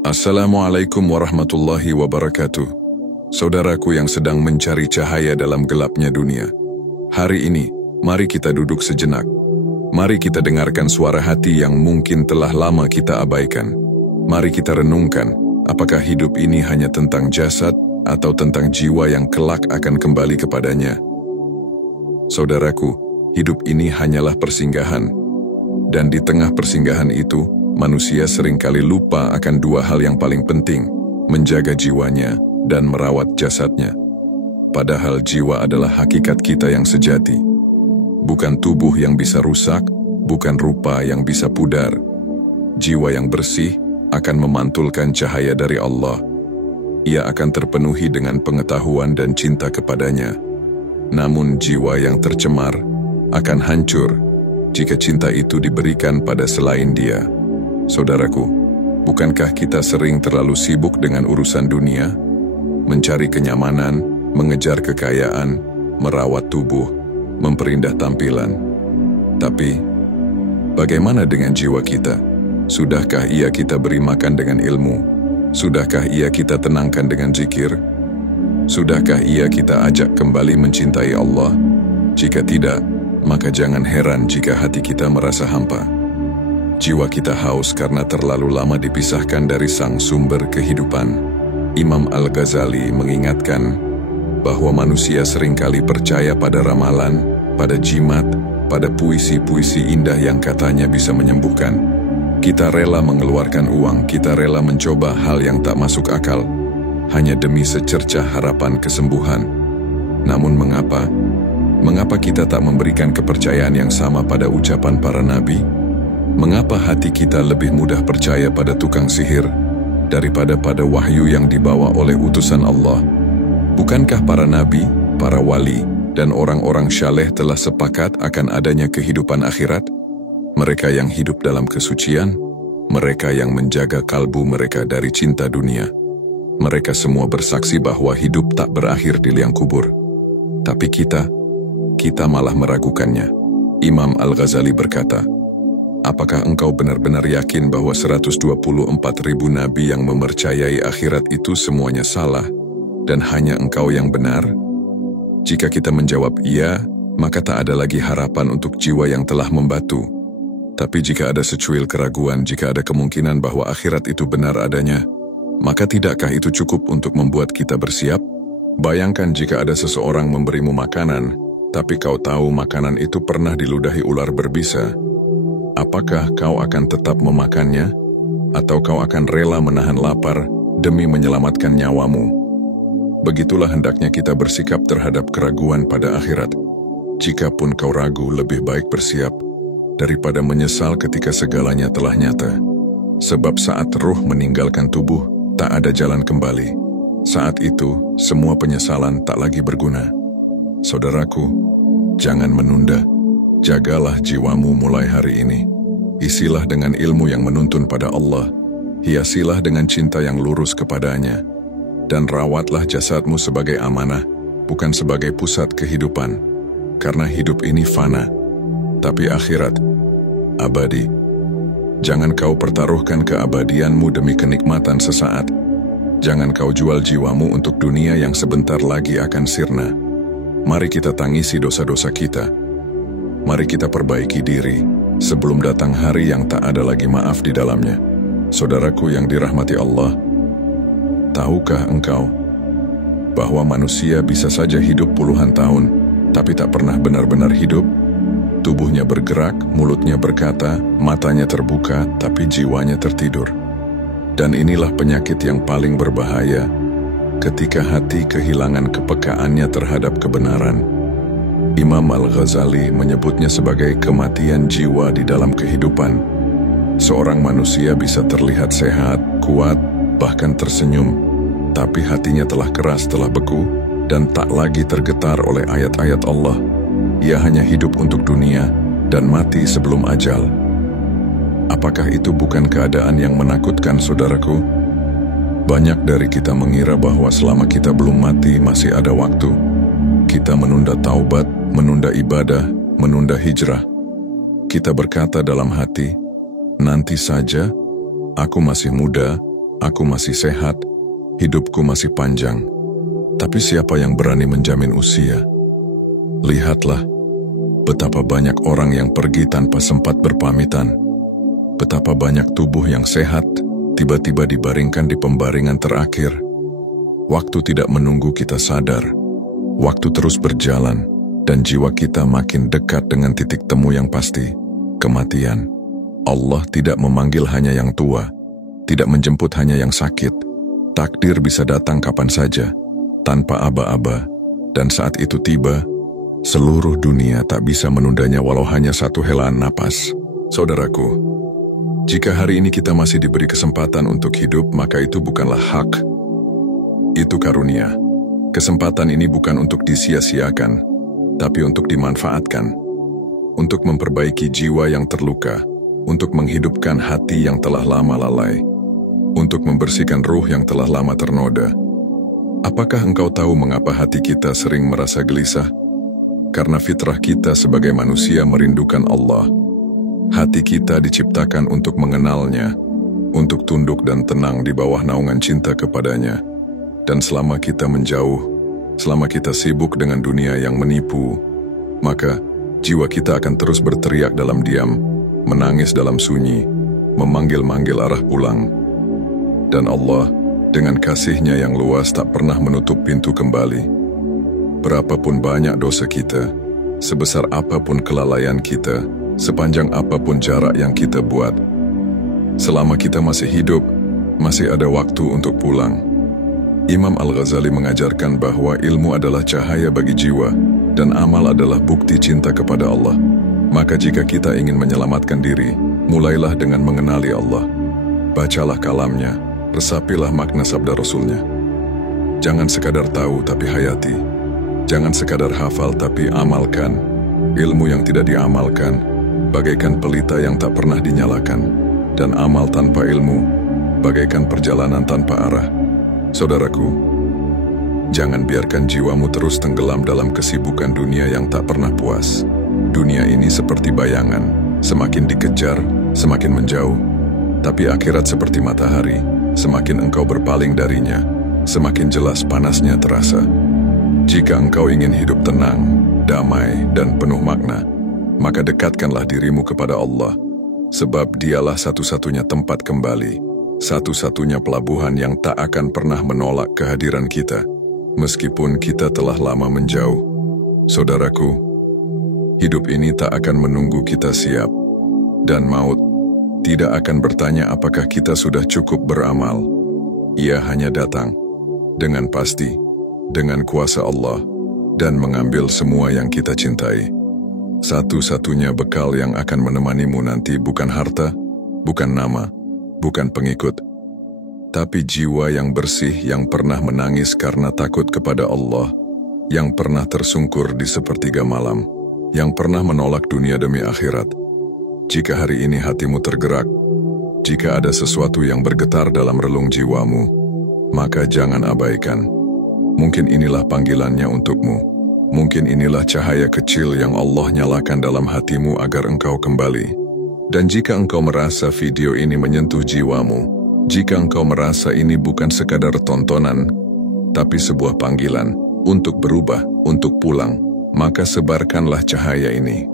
Assalamualaikum warahmatullahi wabarakatuh. Saudaraku yang sedang mencari cahaya dalam gelapnya dunia. Hari ini, mari kita duduk sejenak. Mari kita dengarkan suara hati yang mungkin telah lama kita abaikan. Mari kita renungkan, apakah hidup ini hanya tentang jasad atau tentang jiwa yang kelak akan kembali kepadanya. Saudaraku, hidup ini hanyalah persinggahan. Dan di tengah persinggahan itu, manusia seringkali lupa akan dua hal yang paling penting, menjaga jiwanya dan merawat jasadnya. Padahal jiwa adalah hakikat kita yang sejati. Bukan tubuh yang bisa rusak, bukan rupa yang bisa pudar. Jiwa yang bersih akan memantulkan cahaya dari Allah. Ia akan terpenuhi dengan pengetahuan dan cinta kepadanya. Namun jiwa yang tercemar akan hancur jika cinta itu diberikan pada selain Dia. Saudaraku, bukankah kita sering terlalu sibuk dengan urusan dunia, mencari kenyamanan, mengejar kekayaan, merawat tubuh, memperindah tampilan? Tapi, bagaimana dengan jiwa kita? Sudahkah ia kita beri makan dengan ilmu? Sudahkah ia kita tenangkan dengan zikir? Sudahkah ia kita ajak kembali mencintai Allah? Jika tidak, maka jangan heran jika hati kita merasa hampa. Jiwa kita haus karena terlalu lama dipisahkan dari sang sumber kehidupan. Imam Al-Ghazali mengingatkan bahwa manusia seringkali percaya pada ramalan, pada jimat, pada puisi-puisi indah yang katanya bisa menyembuhkan. Kita rela mengeluarkan uang, kita rela mencoba hal yang tak masuk akal, hanya demi secercah harapan kesembuhan. Namun mengapa? Mengapa kita tak memberikan kepercayaan yang sama pada ucapan para nabi? Mengapa hati kita lebih mudah percaya pada tukang sihir daripada pada wahyu yang dibawa oleh utusan Allah? Bukankah para nabi, para wali, dan orang-orang syaleh telah sepakat akan adanya kehidupan akhirat? Mereka yang hidup dalam kesucian, mereka yang menjaga kalbu mereka dari cinta dunia. Mereka semua bersaksi bahwa hidup tak berakhir di liang kubur. Tapi kita malah meragukannya. Imam Al-Ghazali berkata, apakah engkau benar-benar yakin bahwa 124.000 nabi yang mempercayai akhirat itu semuanya salah, dan hanya engkau yang benar? Jika kita menjawab iya, maka tak ada lagi harapan untuk jiwa yang telah membatu. Tapi jika ada secuil keraguan, jika ada kemungkinan bahwa akhirat itu benar adanya, maka tidakkah itu cukup untuk membuat kita bersiap? Bayangkan jika ada seseorang memberimu makanan, tapi kau tahu makanan itu pernah diludahi ular berbisa. Apakah kau akan tetap memakannya? Atau kau akan rela menahan lapar demi menyelamatkan nyawamu? Begitulah hendaknya kita bersikap terhadap keraguan pada akhirat. Jikapun kau ragu, lebih baik bersiap daripada menyesal ketika segalanya telah nyata. Sebab saat ruh meninggalkan tubuh, tak ada jalan kembali. Saat itu, semua penyesalan tak lagi berguna. Saudaraku, jangan menunda. Jagalah jiwamu mulai hari ini. Isilah dengan ilmu yang menuntun pada Allah. Hiasilah dengan cinta yang lurus kepadanya. Dan rawatlah jasadmu sebagai amanah, bukan sebagai pusat kehidupan. Karena hidup ini fana, tapi akhirat abadi. Jangan kau pertaruhkan keabadianmu demi kenikmatan sesaat. Jangan kau jual jiwamu untuk dunia yang sebentar lagi akan sirna. Mari kita tangisi dosa-dosa kita. Mari kita perbaiki diri sebelum datang hari yang tak ada lagi maaf di dalamnya. Saudaraku yang dirahmati Allah, tahukah engkau bahwa manusia bisa saja hidup puluhan tahun, tapi tak pernah benar-benar hidup? Tubuhnya bergerak, mulutnya berkata, matanya terbuka, tapi jiwanya tertidur. Dan inilah penyakit yang paling berbahaya, ketika hati kehilangan kepekaannya terhadap kebenaran. Imam Al-Ghazali menyebutnya sebagai kematian jiwa di dalam kehidupan. Seorang manusia bisa terlihat sehat, kuat, bahkan tersenyum, tapi hatinya telah keras, telah beku, dan tak lagi tergetar oleh ayat-ayat Allah. Ia hanya hidup untuk dunia dan mati sebelum ajal. Apakah itu bukan keadaan yang menakutkan, saudaraku? Banyak dari kita mengira bahwa selama kita belum mati masih ada waktu. Kita menunda taubat, menunda ibadah, menunda hijrah. Kita berkata dalam hati, nanti saja, aku masih muda, aku masih sehat, hidupku masih panjang. Tapi siapa yang berani menjamin usia? Lihatlah, betapa banyak orang yang pergi tanpa sempat berpamitan. Betapa banyak tubuh yang sehat, tiba-tiba dibaringkan di pembaringan terakhir. Waktu tidak menunggu kita sadar. Waktu terus berjalan, dan jiwa kita makin dekat dengan titik temu yang pasti, kematian. Allah tidak memanggil hanya yang tua, tidak menjemput hanya yang sakit. Takdir bisa datang kapan saja, tanpa aba-aba, dan saat itu tiba, seluruh dunia tak bisa menundanya walau hanya satu helaan napas. Saudaraku, jika hari ini kita masih diberi kesempatan untuk hidup, maka itu bukanlah hak, itu karunia. Kesempatan ini bukan untuk disia-siakan, tapi untuk dimanfaatkan, untuk memperbaiki jiwa yang terluka, untuk menghidupkan hati yang telah lama lalai, untuk membersihkan ruh yang telah lama ternoda. Apakah engkau tahu mengapa hati kita sering merasa gelisah? Karena fitrah kita sebagai manusia merindukan Allah. Hati kita diciptakan untuk mengenalnya, untuk tunduk dan tenang di bawah naungan cinta kepadanya. Dan selama kita menjauh, selama kita sibuk dengan dunia yang menipu, maka jiwa kita akan terus berteriak dalam diam, menangis dalam sunyi, memanggil-manggil arah pulang. Dan Allah, dengan kasih-Nya yang luas tak pernah menutup pintu kembali. Berapapun banyak dosa kita, sebesar apapun kelalaian kita, sepanjang apapun jarak yang kita buat, selama kita masih hidup, masih ada waktu untuk pulang. Imam Al-Ghazali mengajarkan bahwa ilmu adalah cahaya bagi jiwa, dan amal adalah bukti cinta kepada Allah. Maka jika kita ingin menyelamatkan diri, mulailah dengan mengenali Allah. Bacalah kalamnya, resapilah makna sabda Rasulnya. Jangan sekadar tahu tapi hayati. Jangan sekadar hafal tapi amalkan. Ilmu yang tidak diamalkan, bagaikan pelita yang tak pernah dinyalakan. Dan amal tanpa ilmu, bagaikan perjalanan tanpa arah. Saudaraku, jangan biarkan jiwamu terus tenggelam dalam kesibukan dunia yang tak pernah puas. Dunia ini seperti bayangan, semakin dikejar, semakin menjauh. Tapi akhirat seperti matahari, semakin engkau berpaling darinya, semakin jelas panasnya terasa. Jika engkau ingin hidup tenang, damai, dan penuh makna, maka dekatkanlah dirimu kepada Allah, sebab Dialah satu-satunya tempat kembali, satu-satunya pelabuhan yang tak akan pernah menolak kehadiran kita, meskipun kita telah lama menjauh. Saudaraku, hidup ini tak akan menunggu kita siap, dan maut tidak akan bertanya apakah kita sudah cukup beramal. Ia hanya datang, dengan pasti, dengan kuasa Allah, dan mengambil semua yang kita cintai. Satu-satunya bekal yang akan menemanimu nanti bukan harta, bukan nama, bukan pengikut, tapi jiwa yang bersih yang pernah menangis karena takut kepada Allah, yang pernah tersungkur di sepertiga malam, yang pernah menolak dunia demi akhirat. Jika hari ini hatimu tergerak, jika ada sesuatu yang bergetar dalam relung jiwamu, maka jangan abaikan. Mungkin inilah panggilannya untukmu. Mungkin inilah cahaya kecil yang Allah nyalakan dalam hatimu agar engkau kembali. Dan jika engkau merasa video ini menyentuh jiwamu, jika engkau merasa ini bukan sekadar tontonan, tapi sebuah panggilan untuk berubah, untuk pulang, maka sebarkanlah cahaya ini.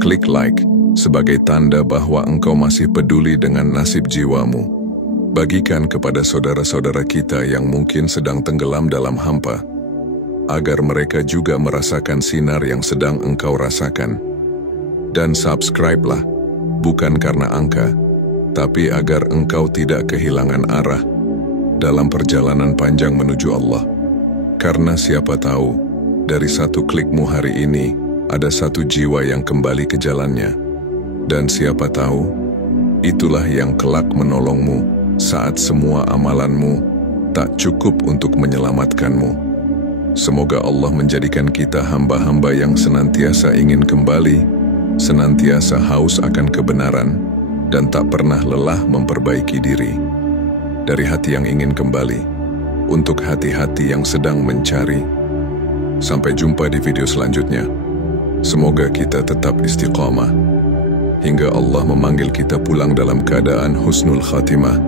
Klik like sebagai tanda bahwa engkau masih peduli dengan nasib jiwamu. Bagikan kepada saudara-saudara kita yang mungkin sedang tenggelam dalam hampa, agar mereka juga merasakan sinar yang sedang engkau rasakan. Dan subscribe-lah, bukan karena angka, tapi agar engkau tidak kehilangan arah dalam perjalanan panjang menuju Allah. Karena siapa tahu, dari satu klikmu hari ini, ada satu jiwa yang kembali ke jalannya. Dan siapa tahu, itulah yang kelak menolongmu saat semua amalanmu tak cukup untuk menyelamatkanmu. Semoga Allah menjadikan kita hamba-hamba yang senantiasa ingin kembali, senantiasa haus akan kebenaran, dan tak pernah lelah memperbaiki diri. Dari hati yang ingin kembali, untuk hati-hati yang sedang mencari. Sampai jumpa di video selanjutnya. Semoga kita tetap istiqamah, hingga Allah memanggil kita pulang dalam keadaan husnul khatimah.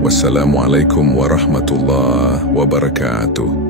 Wassalamualaikum warahmatullahi wabarakatuh.